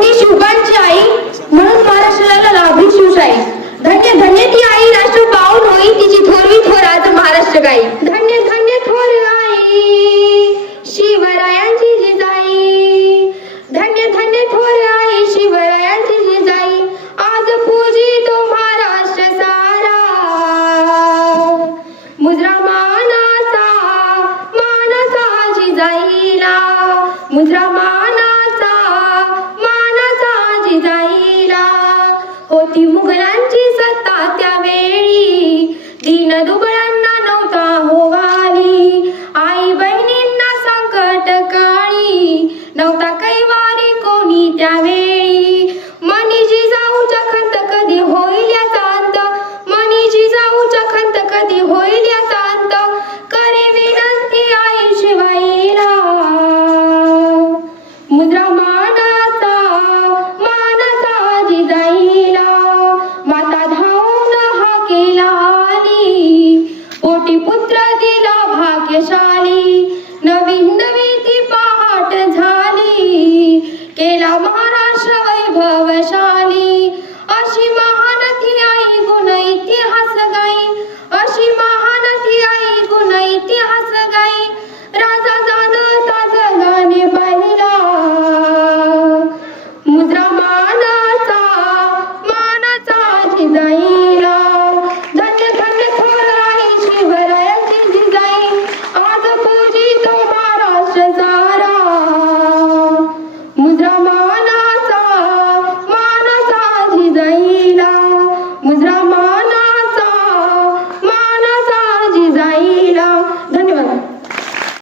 होती शिवबांची आई, म्हणून महाराष्ट्राला लाभली शिवशाही. धन्य धन्य ती आई, राष्ट्र पावन होई तिची थोरवी थोर आज महाराष्ट्र गाई. धन्य धन्य थोर आई शिवरायांची जिजाई. धन्य धन्य थोर आई शिवरायांची जिजाई. आज पूजी तो महाराष्ट्र सारा. मुजरा मानाचा जिजाईला. मुजरा मानाचा जिजाईला. होती मुघलांची सत्ता त्यावेळी, दीन दुबळ्यांना नव्हता होवारी. आई बहिणींना संकट काळी, नव्हता कैवारी कोणी त्यावेळी.